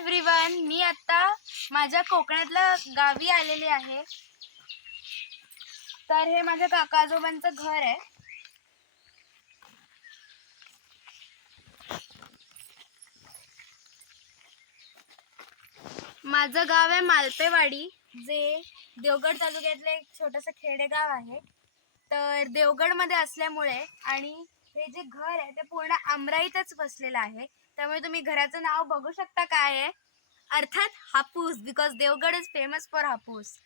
Everyone, मी आता माझ्या कोकणातल्या गावी आलेले आहे. तर हे माझ्या काका आजोबांचं घर आहे. माझं गाव आहे मालपेवाडी, जे देवगड तालुक्यातलं एक छोटंसं खेडेगाव आहे. तर देवगडमध्ये असल्यामुळे आणि हे जे घर आहे ते पूर्ण आमराईतच बसलेलं आहे. त्यामुळे तुम्ही घराचं नाव बघू शकता काय आहे, अर्थात हापूस, because Devgad is famous for Hapus.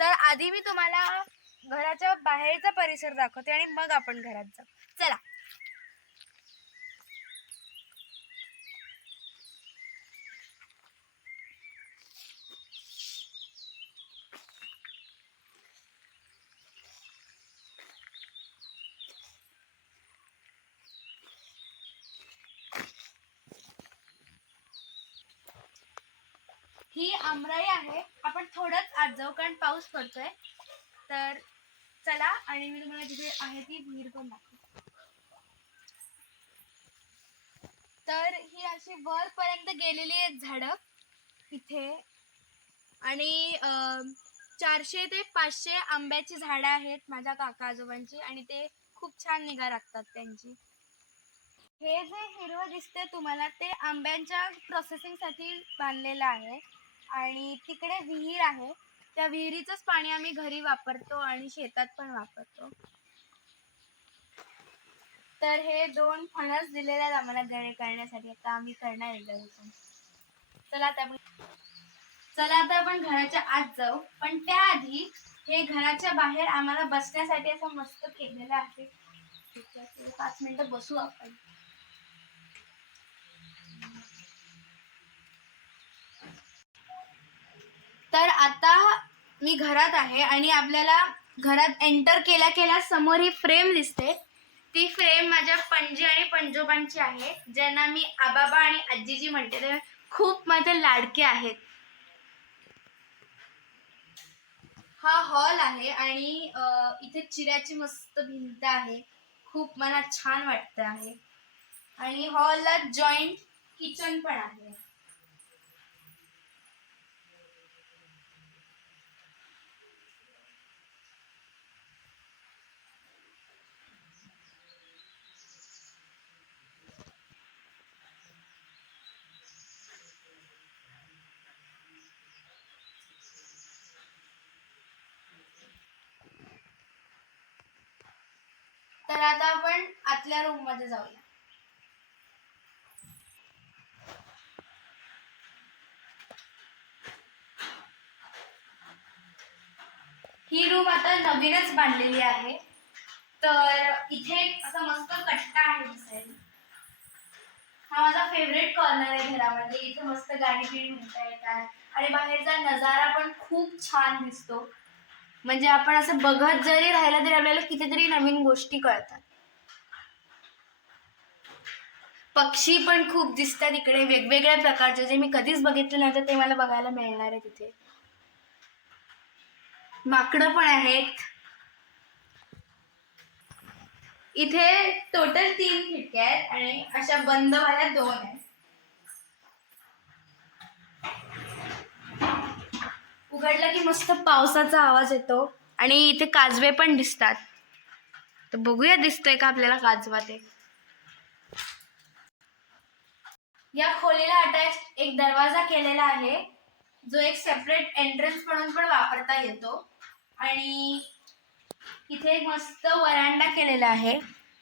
तर आधी मी तुम्हाला घराच्या बाहेरचा परिसर दाखवते आणि मग आपण घरात जाऊ. चला. ही आमराई आहे. आपण थोडंच आत जाऊ कारण पाऊस पडतोय. तर चला, आणि मी तुम्हाला जिथे आहे ती विहीर पण दाखवते. तर ही अशी वरपर्यंत गेलेली आहेत झाडं इथे, आणि 400 ते 500 आंब्याची झाडं आहेत माझ्या काका आजोबांची, आणि ते खूप छान निगा राखतात त्यांची. हे जे हिरवं दिसतंय तुम्हाला ते आंब्यांच्या प्रोसेसिंगसाठी बांधलेलं आहे. आणि तिकडे विहीर आहे. त्या विहिरीचंच पाणी आम्ही घरी वापरतो आणि शेतात पण वापरतो. तर हे 2 फणस दिलेले आहेत आम्हाला घरी करण्यासाठी. आता आम्ही करणार आहे घरी. चला आता आपण घराच्या आत जाऊ. पण त्याआधी हे घराच्या बाहेर आम्हाला बसण्यासाठी असं मस्त केलेलं आहे. 5 मिनिटं बसू आपण. तर आता मी घरात आहे आणि आपल्याला घरात एंटर केल्या केल्या समोर ही फ्रेम दिसते. ती फ्रेम माझ्या पणजी आणि पणजोबांची आहे, ज्यांना मी आबाबा आणि आजीजी म्हणते. ते खूप माझे लाडके आहेत. हा हॉल आहे आणि इथे चिऱ्याची मस्त भिंत आहे. खूप मला छान वाटतं आहे. आणि हॉलला जॉईंट किचन पण आहे. तर आता आपण आतल्या रूम मध्ये जाऊया. ही रूम आता नवीनच बांधलेली आहे. तर इथे असा मस्त कट्टा आहे दिसायला. हा माझा फेवरेट कॉर्नर आहे घरामध्ये. इथे मस्त गाणी बिणी म्हणता येतात आणि बाहेरचा नजारा पण खूप छान दिसतो. म्हणजे आपण असं बघत जरी राहिलं तरी आपल्याला कितीतरी नवीन गोष्टी कळतात. पक्षी पण खूप दिसतात इकडे, वेगवेगळ्या प्रकारचे, जे मी कधीच बघितले नव्हते ते मला बघायला मिळणार आहे तिथे. माकडं पण आहेत. इथे टोटल 3 खिडक्या आहेत आणि अशा बंदवाल्या 2 आहेत. उघडला की मस्त पावसाचा आवाज येतो आणि इथे काजवे पण दिसतात. तर बघूया दिसतोय का आपल्याला काजवा ते. या खोलीला अटॅच एक दरवाजा केलेला आहे, जो एक सेपरेट एंट्रन्स म्हणून पण वापरता येतो. आणि इथे एक मस्त वरांडा केलेला आहे,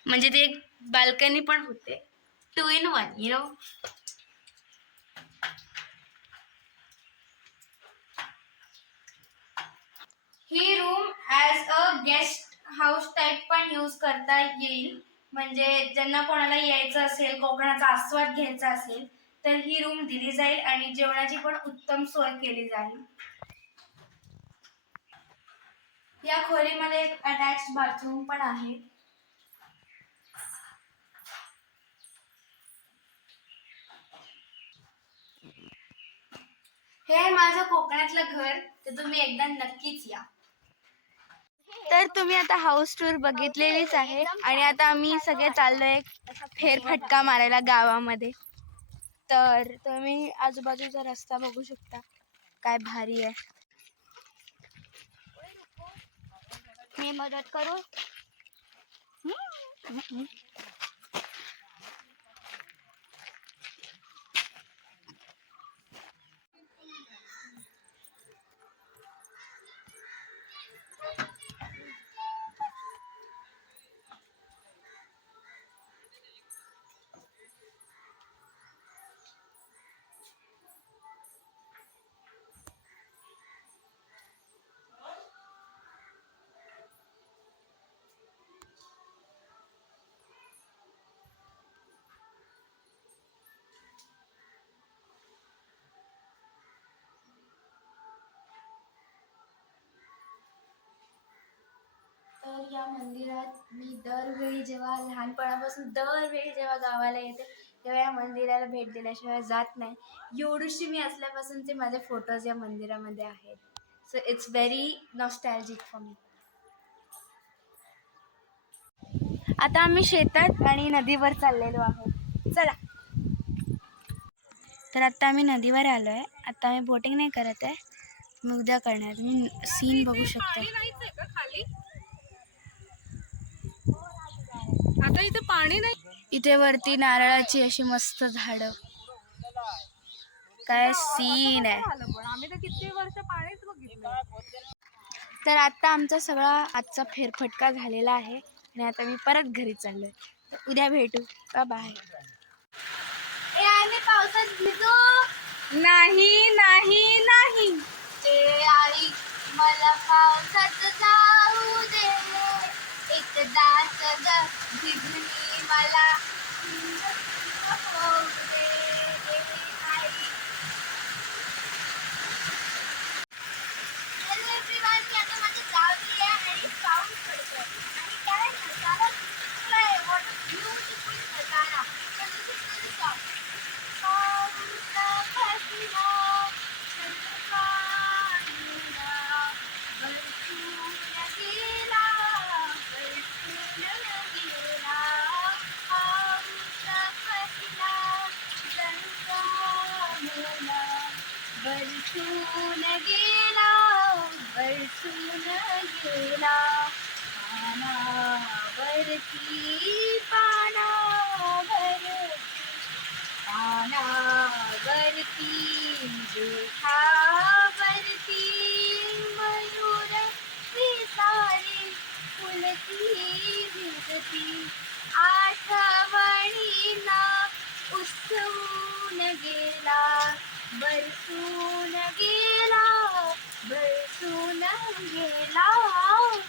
म्हणजे ते एक बाल्कनी पण होते. 2 in 1, you know. He room as a guest house type पण यूज करता येईल. म्हणजे ज्यांना कोणाला यायचं असेल, कोकणाचा आस्वाद घ्यायचा असेल, तर ही रूम दिली जाईल आणि जेवणाची पण उत्तम सोय केली जाईल. या खोलीमध्ये एक अटॅच बाथरूम पण आहे. हे माझं कोकणातलं घर, तर तुम्ही एकदा नक्कीच या. तर तुम्ही आता हाऊस टूर बघितलेलीच आहे आणि आता आम्ही सगळे चाललोय फेरफटका मारायला गावामध्ये. तर तुम्ही आजूबाजूचा रस्ता बघू शकता, काय भारी आहे. मी मदत करू. तर या मंदिरात मी दरवेळी जेव्हा गावाला येते तेव्हा या मंदिराला भेट दिल्याशिवाय जात नाही. एवढीशी मी असल्यापासूनचे माझे फोटोज या मंदिरामध्ये आहेत. So it's very nostalgic for me. आता आम्ही शेतात आणि नदीवर चाललेलो आहोत. चला. तर आता आम्ही नदीवर आलो आहे. आता आम्ही बोटिंग नाही करत आहे, मी उद्या करणार. तुम्ही सीन बघू शकता. आता इथे पाणी नाही. इथे वरती नारळाची अशी मस्त झाडं, काय सीन आहे. आम्ही तर किती वर्ष पाणीच बघितलं. तर आता आमचा सगळा आजचा फेरफटका झालेला आहे आणि आता मी परत घरी चाललोय. उद्या भेटू. बाय. आम्ही पावसात भिजू. नाही नाही नाही. आई मला पावसात जाऊ दे, एकदाच ग भिजली मला होऊ दे आई. हॅलो एव्हरीवन, मी आता माझ्या गावी आहे आणि पाऊस पडतोय आणि काय नजारा दिसतोय. व्हॉट अ ब्युटिफुल नजारा. तर दिस इज द सॉन्ग. पाऊस पडला बरसून गेला पानावरती देठावरती मयूर विसारी फुलती भिजती आठवणीना उसळून गेला बरसून गेला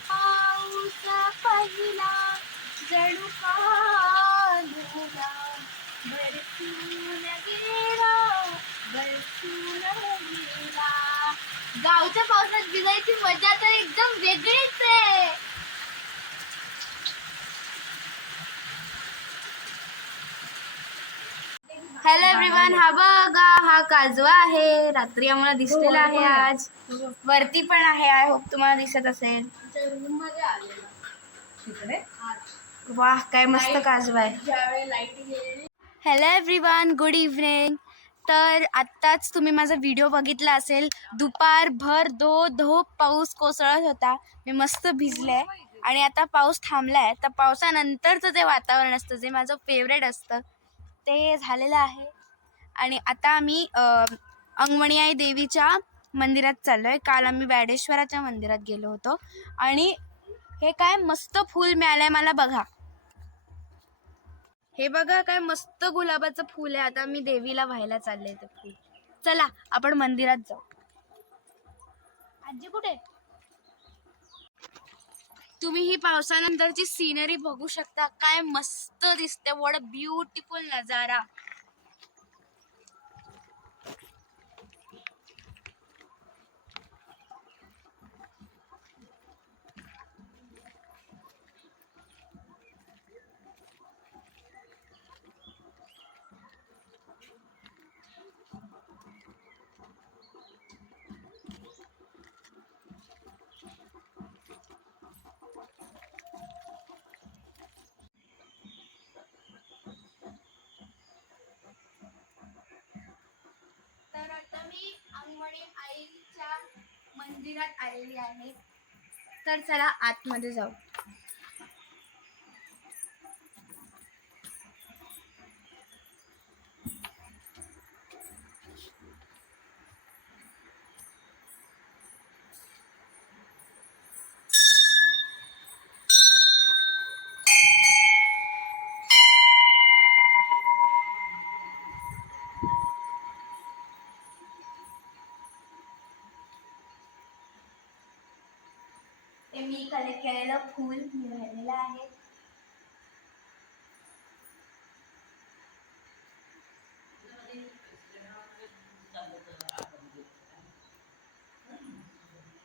पाऊस पहिला जणू कालूला बरसून गेला. गावच्या पावसात भिजायची मजा तर एकदम वेगळीच आहे. हॅलो एव्हरीवन, हा बघा, हा काजवा आहे. रात्री आम्हाला दिसलेला आहे. आज वरती पण आहे. आय होप तुम्हाला दिसत असेल. वाह, काय मस्त काजवा आहे. Hello everyone, good evening. तर आत्ताच तुम्ही माझा व्हिडिओ बघितला असेल. दुपारभर धो पाऊस कोसळत होता. मी मस्त भिजले आणि आता पाऊस थांबलाय. तर पावसानंतरचं जे वातावरण असतं, जे माझं फेवरेट असतं, ते झालेलं आहे. आणि आता आम्ही अंगवणी आई देवीच्या मंदिरात चाललो आहे. काल आम्ही वैडेश्वराच्या मंदिरात गेलो होतो आणि हे काय मस्त फूल मिळालंय मला. बघा, हे बघा, काय मस्त गुलाबाचं फूल आहे. आता मी देवीला व्हायला चालले ते फूल. चला आपण मंदिरात जाऊ. आजी कुठे? तुम्ही ही पावसानंतरची सीनरी बघू शकता. काय मस्त दिसते. व्हॉट अ ब्युटिफुल नजारा. मंदिरात आलेली आहे. तर चला आतमध्ये जाऊ. हे मी कलेक्ट केलेलं फूल मी राहिलेलं आहे.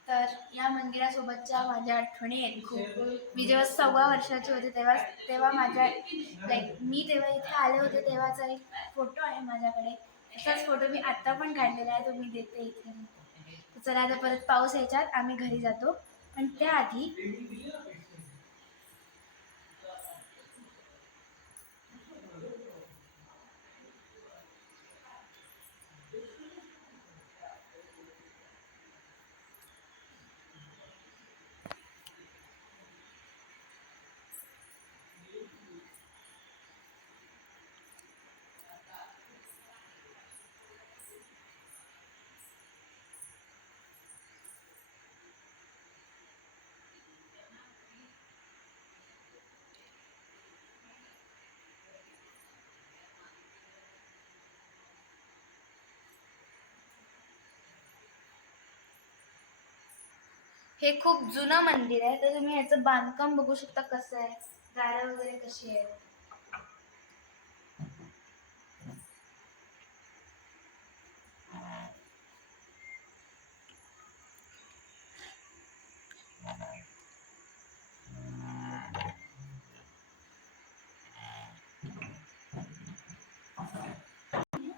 तर या मंदिरासोबतच्या माझ्या आठवणी आहेत खूप. मी जेव्हा 6 वर्षाची होते तेव्हा माझ्या मी तेव्हा इथे आले होते तेव्हाचा एक फोटो आहे माझ्याकडे. तसाच फोटो मी आत्ता पण काढलेला आहे, तो मी देते इथे. तर चला आता परत पाऊस यायच्यात आम्ही घरी जातो. पण त्याआधी हे खूप जुनं मंदिर आहे, तर तुम्ही याचं बांधकाम बघू शकता कसं आहे, दारं वगैरे कशी आहे.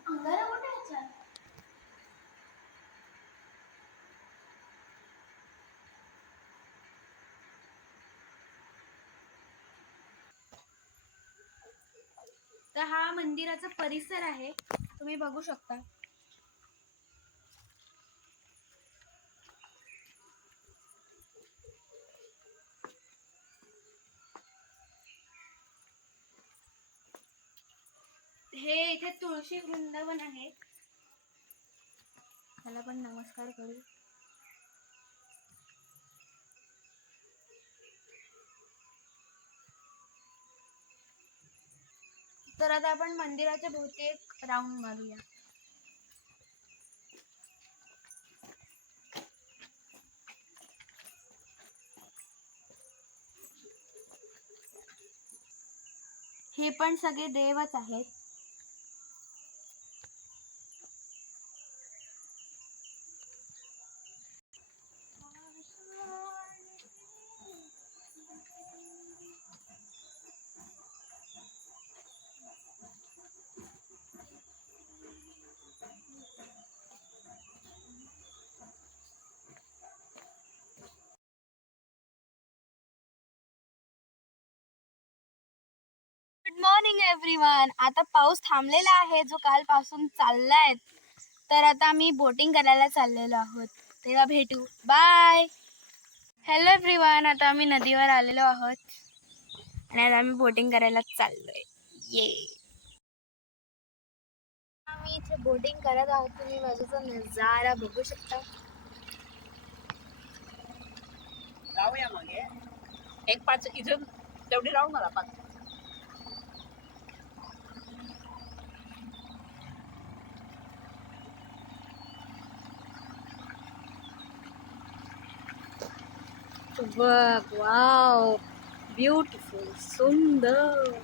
अंगारा कुठे याच्यात? तर हा मंदिराचा परिसर आहे, तुम्ही बघू शकता. हे इथे तुळशी वृंदावन आहे. त्याला पण नमस्कार करू. तर आता आपण मंदिराच्या भोवती एक राऊंड मारूया. हे पण सगळे देवच आहेत. Good morning everyone. आता पाऊस थांबलेला आहे जो कालपासून चाललाय. तर आता आम्ही बोटिंग करायला चाललेलो आहोत. तेव्हा भेटू. बाय. Hello everyone. आता आम्ही नदीवर आलेलो आहोत आणि आता आम्ही बोटिंग करायला चाललोय. ये. आम्ही इथे बोटिंग करत आहोत. तुम्ही बाजूचा नजारा बघू शकता. जाऊया मागे एक 5 इथून तेवढी राहू मला 5. बघ, वाव, ब्युटिफुल, सुंदर.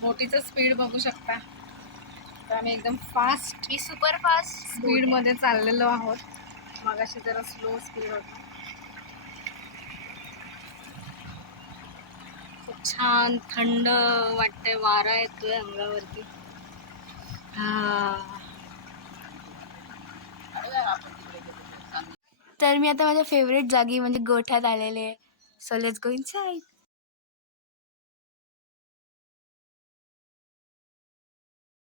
बोटीचं स्पीड बघू शकता. तर आम्ही एकदम फास्ट सुपर फास्ट स्पीड मध्ये चाललेलो आहोत. मगाशी जरा स्लो स्पीड होती. खूप छान थंड वाटतंय, वारा येतोय अंगावरती. हा, तर मी आता माझ्या फेवरेट जागी म्हणजे गोठ्यात आलेले आहे. So let's go inside.